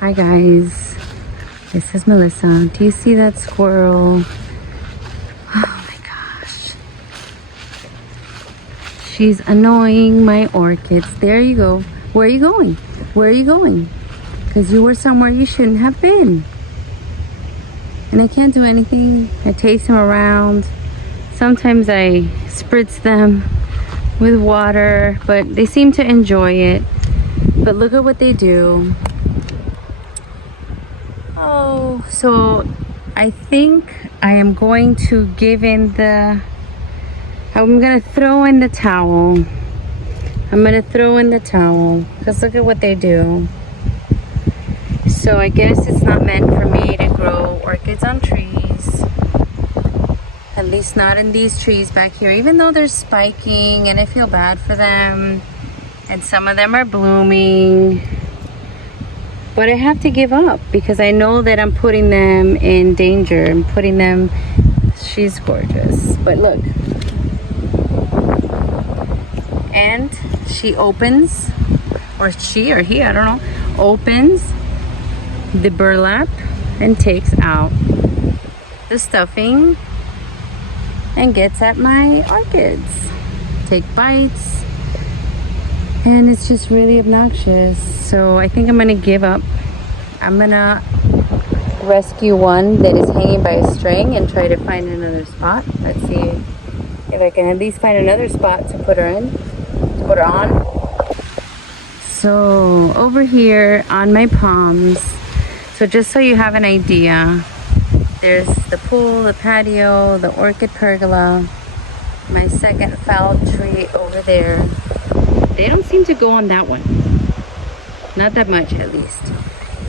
Hi guys, this is Melissa. Do you see that squirrel? Oh my gosh. She's annoying my orchids. There you go. Where are you going? Where are you going? Because you were somewhere you shouldn't have been. And I can't do anything. I chase them around. Sometimes I spritz them with water, but they seem to enjoy it. But look at what they do. Oh, so I think I am going to I'm gonna throw in the towel. Because look at what they do. So I guess it's not meant for me to grow orchids on trees. At least not in these trees back here, even though they're spiking and I feel bad for them. And some of them are blooming. But I have to give up because I know that I'm putting them in danger. She's gorgeous. But look. And she opens, or she or he, I don't know, opens the burlap and takes out the stuffing and gets at my orchids. Take bites. And it's just really obnoxious. So I think I'm gonna give up. I'm gonna rescue one that is hanging by a string and try to find another spot. Let's see if I can at least find another spot to put her on. So over here on my palms, so just so you have an idea, there's the pool, the patio, the orchid pergola, my second foul tree over there. They don't seem to go on that one. Not that much, at least.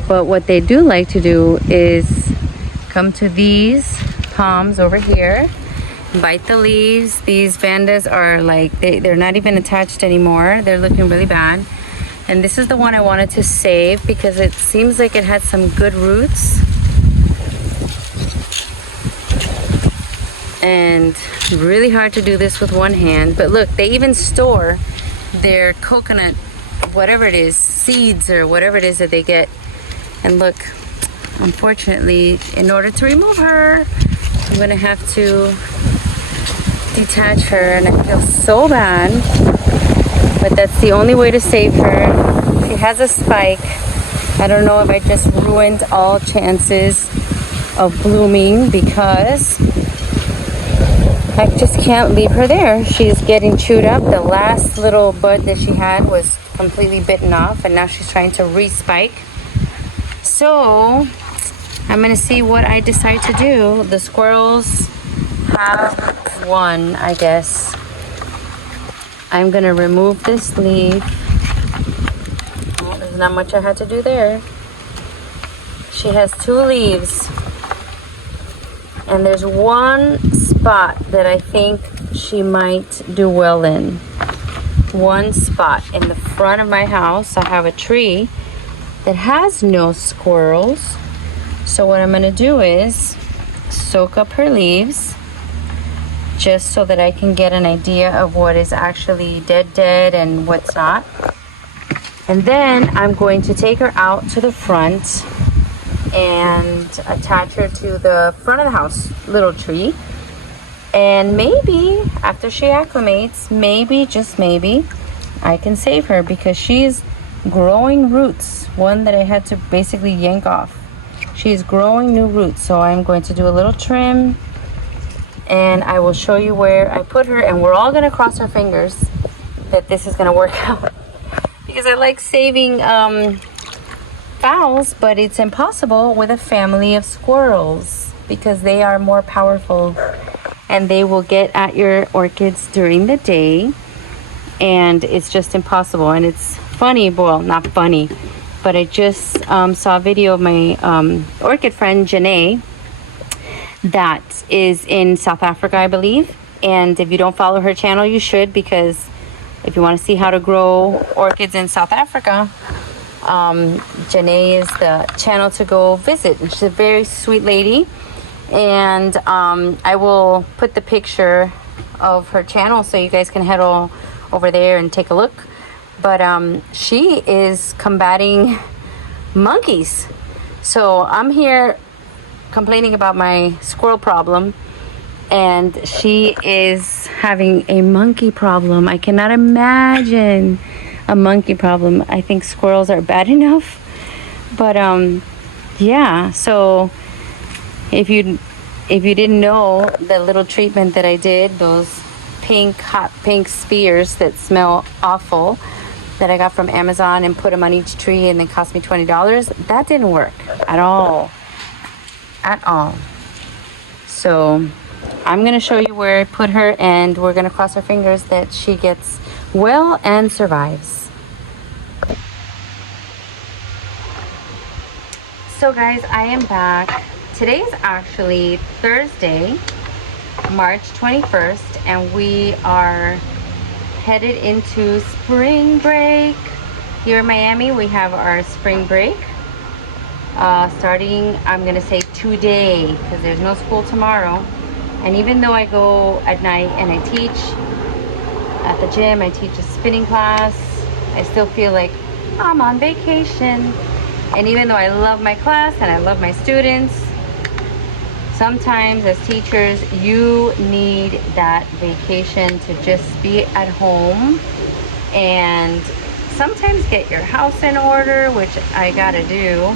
But what they do like to do is come to these palms over here, bite the leaves. These vandas are like, they're not even attached anymore. They're looking really bad. And this is the one I wanted to save because it seems like it had some good roots. And really hard to do this with one hand. But look, they even store their coconut, whatever it is, seeds or whatever it is that they get. And look, unfortunately, in order to remove her, I'm gonna have to detach her, and I feel so bad, but that's the only way to save her. She has a spike. I don't know if I just ruined all chances of blooming because I just can't leave her there. She's getting chewed up. The last little bud that she had was completely bitten off, and now she's trying to re-spike. So I'm gonna see what I decide to do. The squirrels have won, I guess. I'm gonna remove this leaf. Oh, there's not much I had to do there. She has 2 leaves. And there's one spot that I think she might do well in. One spot in the front of my house. I have a tree that has no squirrels. So what I'm gonna do is soak up her leaves just so that I can get an idea of what is actually dead and what's not. And then I'm going to take her out to the front and attach her to the front of the house little tree, and maybe after she acclimates, maybe, just maybe, I can save her because she's growing roots, one that I had to basically yank off. She's growing new roots, so I'm going to do a little trim and I will show you where I put her, and we're all gonna cross our fingers that this is gonna work out because I like saving fowls, but it's impossible with a family of squirrels because they are more powerful and they will get at your orchids during the day, and it's just impossible. And it's funny, well, not funny, but I just saw a video of my orchid friend Janae that is in South Africa, I believe. And if you don't follow her channel, you should, because if you want to see how to grow orchids in South Africa, Janae is the channel to go visit. She's a very sweet lady, and I will put the picture of her channel so you guys can head all over there and take a look. But she is combating monkeys. So I'm here complaining about my squirrel problem, and she is having a monkey problem. I cannot imagine a monkey problem. I think squirrels are bad enough, but yeah. So if you didn't know the little treatment that I did, those hot pink spears that smell awful that I got from Amazon and put them on each tree and then cost me $20, that didn't work at all. At all. So I'm going to show you where I put her, and we're going to cross our fingers that she gets well and survives. So guys, I am back. Today's actually Thursday, March 21st, and we are headed into spring break. Here in Miami, we have our spring break. Starting, I'm gonna say today, because there's no school tomorrow. And even though I go at night and I teach at the gym, I teach a spinning class, I still feel like I'm on vacation. And even though I love my class and I love my students, sometimes as teachers, you need that vacation to just be at home and sometimes get your house in order, which I gotta do.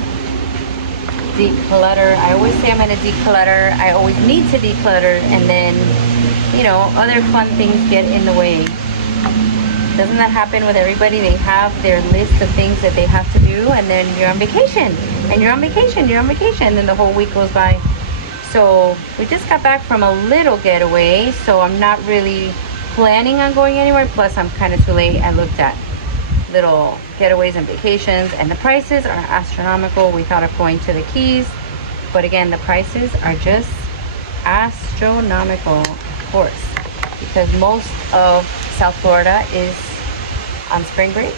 Declutter. I always say I'm gonna declutter. I always need to declutter, and then, you know, other fun things get in the way. Doesn't that happen with everybody? They have their list of things that they have to do, and then you're on vacation, and you're on vacation, you're on vacation, and then the whole week goes by. So we just got back from a little getaway, so I'm not really planning on going anywhere. Plus, I'm kind of too late. I looked at little getaways and vacations, and the prices are astronomical. We thought of going to the Keys, but again, the prices are just astronomical, of course, because most of South Florida is on spring break.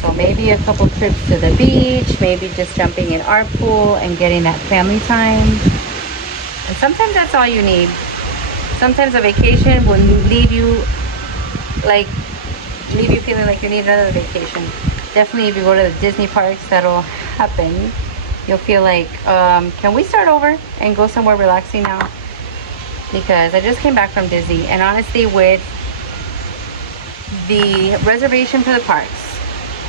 So maybe a couple trips to the beach, maybe just jumping in our pool and getting that family time. And sometimes that's all you need. Sometimes a vacation will leave you feeling like you need another vacation. Definitely if you go to the Disney parks, that'll happen. You'll feel like, can we start over and go somewhere relaxing now? Because I just came back from Disney, and honestly, with the reservation for the parks,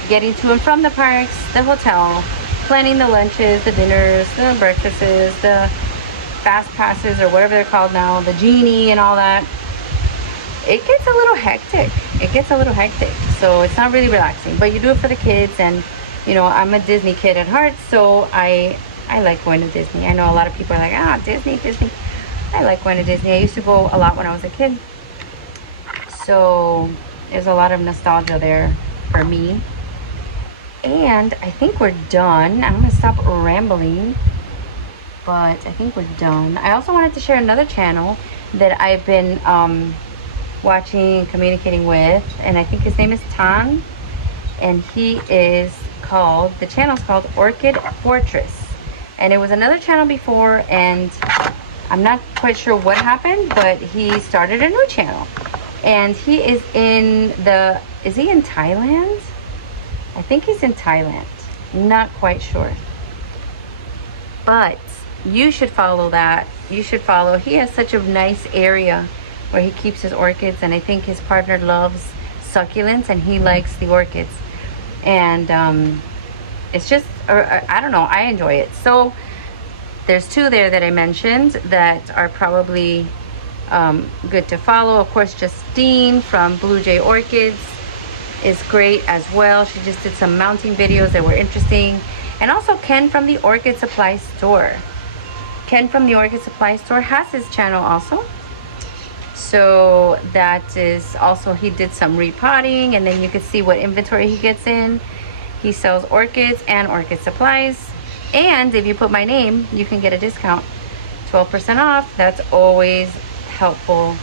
getting to and from the parks, the hotel, planning the lunches, the dinners, the breakfasts, the fast passes, or whatever they're called now, the genie and all that, it gets a little hectic. So it's not really relaxing, but you do it for the kids. And you know, I'm a Disney kid at heart, so I like going to Disney. I know a lot of people are like, Disney. I like going to Disney. I used to go a lot when I was a kid, so there's a lot of nostalgia there for me. And I think we're done. I'm gonna stop rambling, but I think we're done. I also wanted to share another channel that I've been watching and communicating with, and I think his name is Tan, and the channel's called Orchid Fortress. And it was another channel before, and I'm not quite sure what happened, but he started a new channel, and he is is he in Thailand? I think he's in Thailand, not quite sure, but you should follow that. He has such a nice area where he keeps his orchids, and I think his partner loves succulents and he likes the orchids, and it's just, I don't know, I enjoy it. So there's two there that I mentioned that are probably good to follow. Of course, Justine from Blue Jay Orchids is great as well. She just did some mounting videos that were interesting. And also Ken from the Orchid Supply Store. Ken from the Orchid Supply Store has his channel also. So that is also, he did some repotting, and then you can see what inventory he gets in. He sells orchids and orchid supplies. And if you put my name, you can get a discount, 12% off. That's always helpful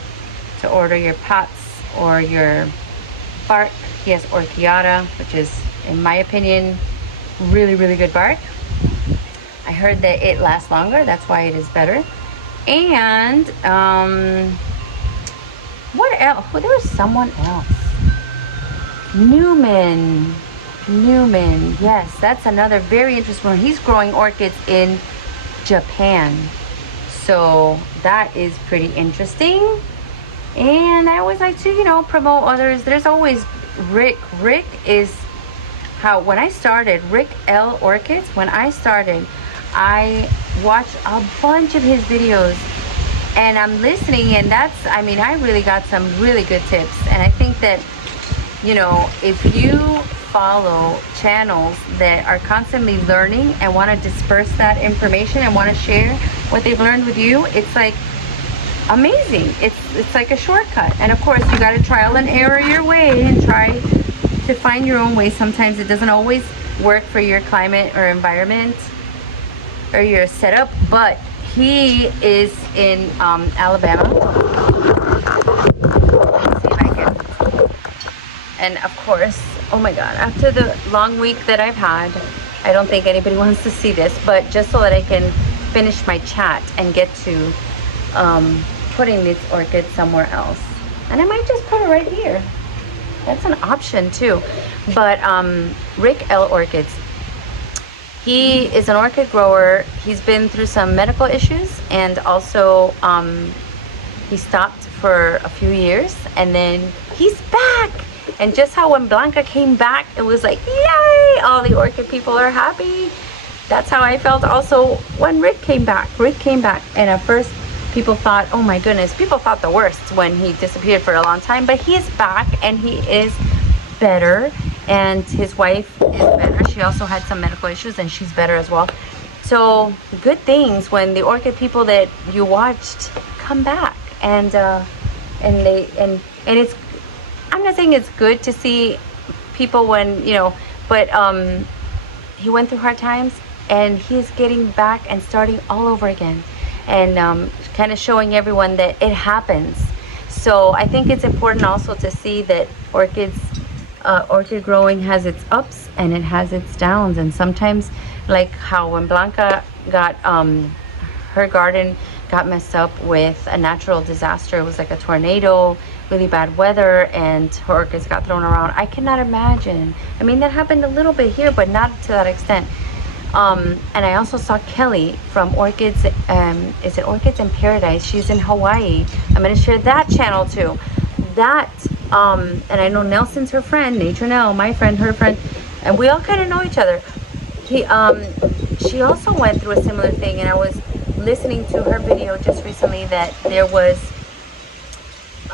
to order your pots or your bark. He has orchiata, which is, in my opinion, really, really good bark. I heard that it lasts longer. That's why it is better. And what else? Well, there was someone else. Newman. Newman, yes, that's another very interesting one. He's growing orchids in Japan, so that is pretty interesting. And I always like to, you know, promote others. There's always Rick. Rick is how, when I started, Rick L Orchids, when I started, I watched a bunch of his videos, and I'm listening, and that's, I mean, I really got some really good tips. And I think that, you know, if you follow channels that are constantly learning and want to disperse that information and want to share what they've learned with you, it's like amazing. It's like a shortcut. And of course, you got to trial and error your way and try to find your own way. Sometimes it doesn't always work for your climate or environment or your setup, but he is in Alabama. Let's see if I can. And of course, oh my God, after the long week that I've had, I don't think anybody wants to see this, but just so that I can finish my chat and get to putting this orchid somewhere else. And I might just put it right here. That's an option too. But Rick L Orchids, he is an orchid grower. He's been through some medical issues, and also he stopped for a few years, and then he's back. And just how when Blanca came back, it was like, yay, all the orchid people are happy. That's how I felt also when Rick came back. Rick came back, and at first people thought, oh my goodness, people thought the worst when he disappeared for a long time, but he is back and he is better, and his wife is better. She also had some medical issues and she's better as well. So good things when the orchid people that you watched come back, and it's, I'm not saying it's good to see people when, you know, but he went through hard times and he's getting back and starting all over again, and kind of showing everyone that it happens. So I think it's important also to see that orchids, orchid growing has its ups and it has its downs. And sometimes, like how when Blanca got, her garden got messed up with a natural disaster. It was like a tornado, really bad weather, and her orchids got thrown around. I cannot imagine. I mean, that happened a little bit here, but not to that extent. And I also saw Kelly from Orchids, is it Orchids in Paradise? She's in Hawaii. I'm going to share that channel too. That, and I know Nelson's her friend, Nature Nell, my friend, her friend, and we all kind of know each other. She also went through a similar thing, and I was listening to her video just recently that there was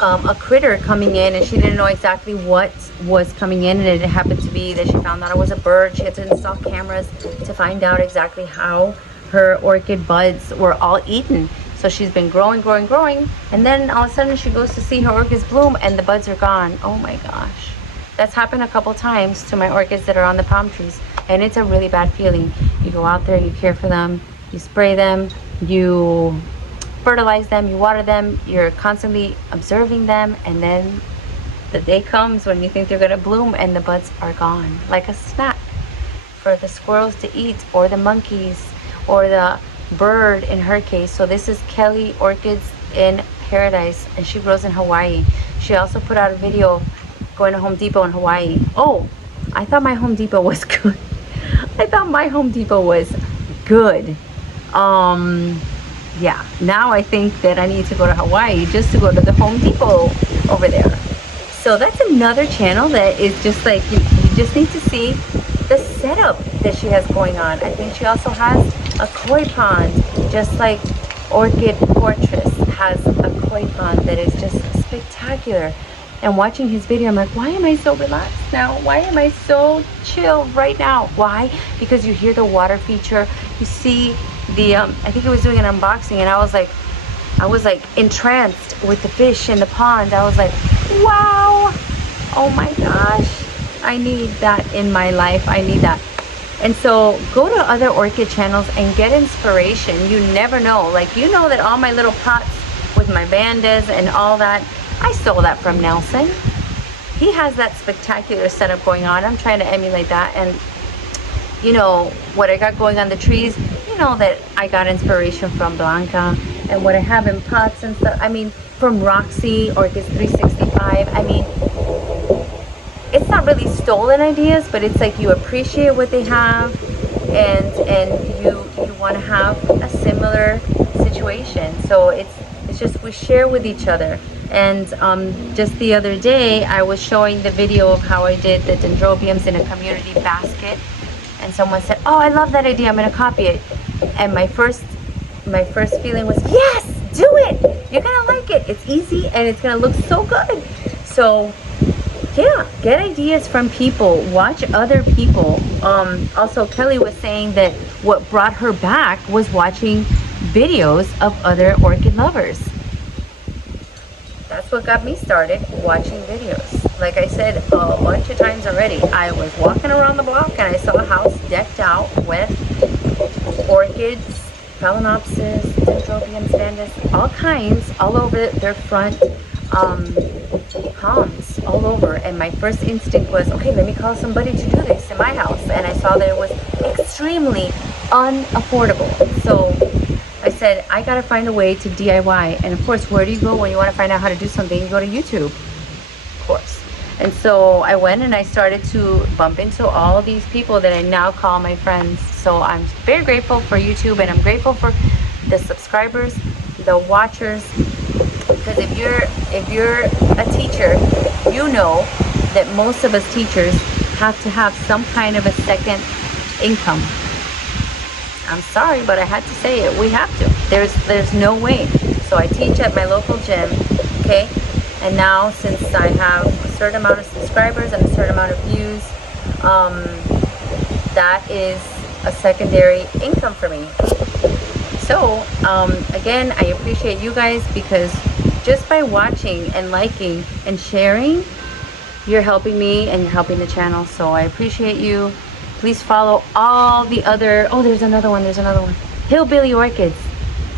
a critter coming in, and she didn't know exactly what was coming in, and it happened to be that she found out it was a bird. She had to install cameras to find out exactly how her orchid buds were all eaten. So she's been growing, and then all of a sudden she goes to see her orchids bloom and the buds are gone. Oh my gosh. That's happened a couple times to my orchids that are on the palm trees, and it's a really bad feeling. You go out there, you care for them, you spray them, you fertilize them, you water them, you're constantly observing them, and then the day comes when you think they're gonna bloom and the buds are gone, like a snack for the squirrels to eat, or the monkeys, or the bird in her case. So this is Kelly Orchids in Paradise, and she grows in Hawaii. She also put out a video going to Home Depot in Hawaii. Oh, I thought my Home Depot was good. I thought my Home Depot was good. Yeah, now I think that I need to go to Hawaii just to go to the Home Depot over there. So that's another channel that is just like, you just need to see the setup that she has going on. I think she also has a koi pond, just like Orchid Fortress has a koi pond that is just spectacular. And watching his video, I'm like, why am I so relaxed now? Why am I so chill right now? Why? Because you hear the water feature, you see the, I think he was doing an unboxing, and I was like entranced with the fish in the pond. I was like, wow, oh my gosh, I need that in my life. I need that. And so go to other orchid channels and get inspiration. You never know. Like, you know that all my little pots with my bandas and all that, I stole that from Nelson. He has that spectacular setup going on. I'm trying to emulate that. And you know what I got going on the trees, you know that I got inspiration from Blanca, and what I have in pots and stuff, I mean, from Roxy, Orchids 365. I mean, it's not really stolen ideas, but it's like you appreciate what they have, and you want to have a similar situation. So it's just we share with each other. And just the other day I was showing the video of how I did the dendrobiums in a community basket, and someone said, oh, I love that idea, I'm gonna copy it. And my first feeling was, yes, do it, you're gonna like it, it's easy and it's gonna look so good. So yeah, get ideas from people, watch other people. Also, Kelly was saying that what brought her back was watching videos of other orchid lovers. That's what got me started, watching videos. Like I said a bunch of times already, I was walking around the block and I saw a house decked out with orchids, phalaenopsis, dendrobiums, vandas, all kinds, all over their front palms, all over. And my first instinct was, okay, let me call somebody to do this in my house. And I saw that it was extremely unaffordable. So I said, I gotta find a way to DIY. And of course, where do you go when you want to find out how to do something? You go to YouTube, of course. And so I went and I started to bump into all these people that I now call my friends. So I'm very grateful for YouTube, and I'm grateful for the subscribers, the watchers. Because if you're a teacher, you know that most of us teachers have to have some kind of a second income. I'm sorry, but I had to say it. We have to. There's no way. So I teach at my local gym, okay? And now, since I have a certain amount of subscribers and a certain amount of views, that is a secondary income for me. So again, I appreciate you guys, because just by watching and liking and sharing, you're helping me and you're helping the channel. So I appreciate you. Please follow all the other, oh, there's another one, Hillbilly Orchids.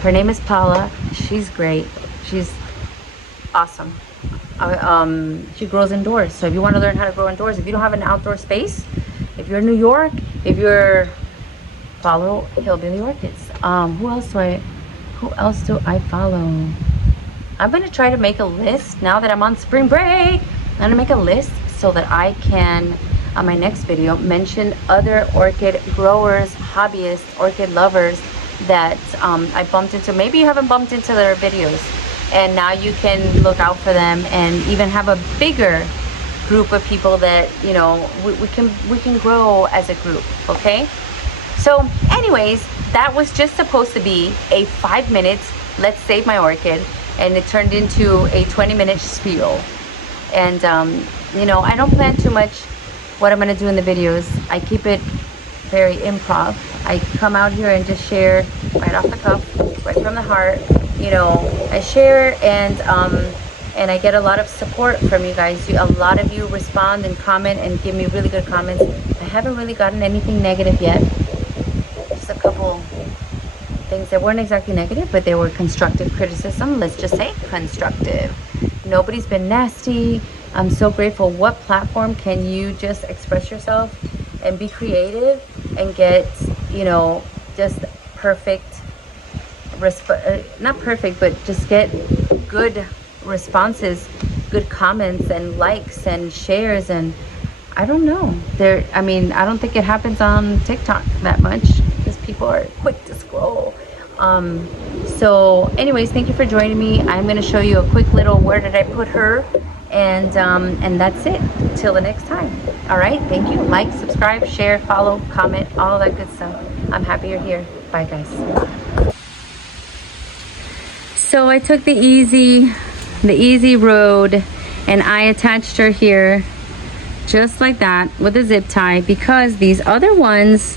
Her name is Paula. She's great. She's awesome. She grows indoors. So if you want to learn how to grow indoors, if you don't have an outdoor space, if you're in New York, follow Hillbilly Orchids. Who else do I follow? I'm going to try to make a list now that I'm on spring break. I'm going to make a list so that I can, on my next video, mention other orchid growers, hobbyists, orchid lovers that I bumped into. Maybe you haven't bumped into their videos, and now you can look out for them and even have a bigger group of people that, you know, we can grow as a group, okay? So anyways, that was just supposed to be a 5 minutes, let's save my orchid, and it turned into a 20-minute spiel. And you know, I don't plan too much what I'm going to do in the videos. I keep it very improv. I come out here and just share right off the cuff, right from the heart. You know, I share, and I get a lot of support from you guys. A lot of you respond and comment and give me really good comments. I haven't really gotten anything negative yet. Just a couple things that weren't exactly negative, but they were constructive criticism. Let's just say constructive. Nobody's been nasty. I'm so grateful. What platform can you just express yourself and be creative and get, you know, just perfect, not perfect, but just get good responses, good comments and likes and shares. And I don't know, I mean, I don't think it happens on TikTok that much, because people are quick to scroll. So anyways, thank you for joining me. I'm going to show you a quick little where did I put her, and that's it till the next time. All right, thank you. Like, subscribe, share, follow, comment, all that good stuff. I'm happy you're here. Bye guys. So I took the easy road, and I attached her here just like that with a zip tie, because these other ones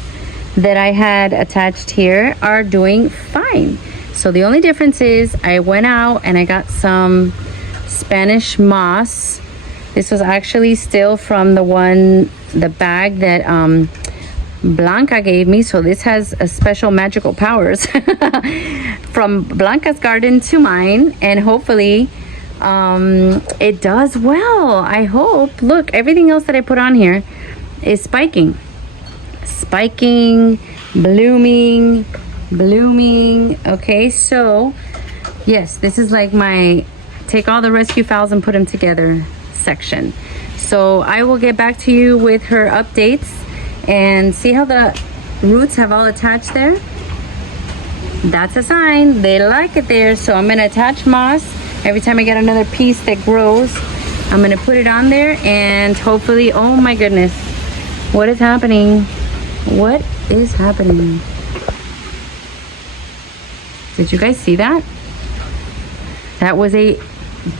that I had attached here are doing fine. So the only difference is I went out and I got some Spanish moss. This was actually still from the bag that Blanca gave me. So this has a special magical powers from Blanca's garden to mine, and hopefully it does well. I hope. Look, everything else that I put on here is spiking, blooming. Okay, so yes, this is like my take all the rescue files and put them together section. So I will get back to you with her updates and see how the roots have all attached there. That's a sign they like it there. So I'm gonna attach moss. Every time I get another piece that grows, I'm gonna put it on there and hopefully, oh my goodness, what is happening? What is happening? Did you guys see that? That was a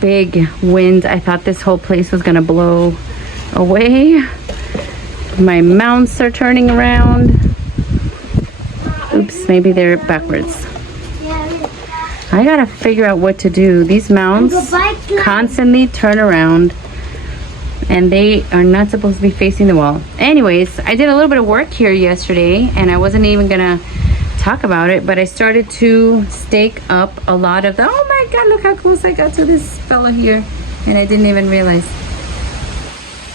big wind. I thought this whole place was gonna blow away. My mounts are turning around. Oops, maybe they're backwards. I gotta figure out what to do. These mounts constantly turn around and they are not supposed to be facing the wall. Anyways, I did a little bit of work here yesterday and I wasn't even gonna talk about it, but I started to stake up a lot of the, oh my god, look how close I got to this fella here and I didn't even realize.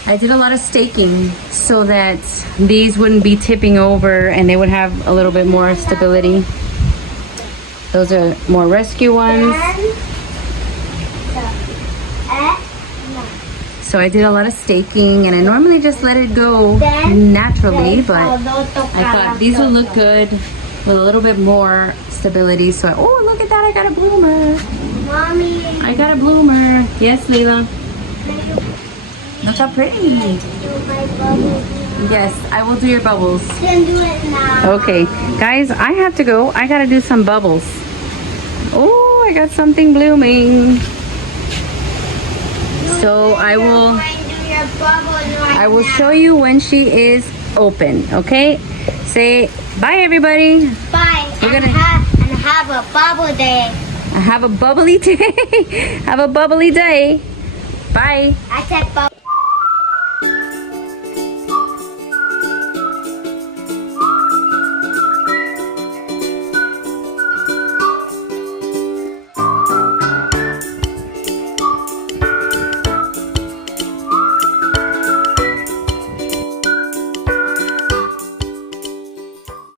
I did a lot of staking so that these wouldn't be tipping over and they would have a little bit more stability. Those are more rescue ones. So I did a lot of staking and I normally just let it go naturally, but I thought these would look good with a little bit more stability. So oh, look at that, I got a bloomer. Mommy. I got a bloomer. Yes, Leila. Look how pretty. Yes, I will do your bubbles. Then do it now. Okay, guys, I have to go. I gotta do some bubbles. Oh, I got something blooming. So I will show you when she is open. Okay, say bye, everybody. Bye. We're and gonna have a bubble day. have a bubbly day. Have a bubbly day. Bye. I said bubble.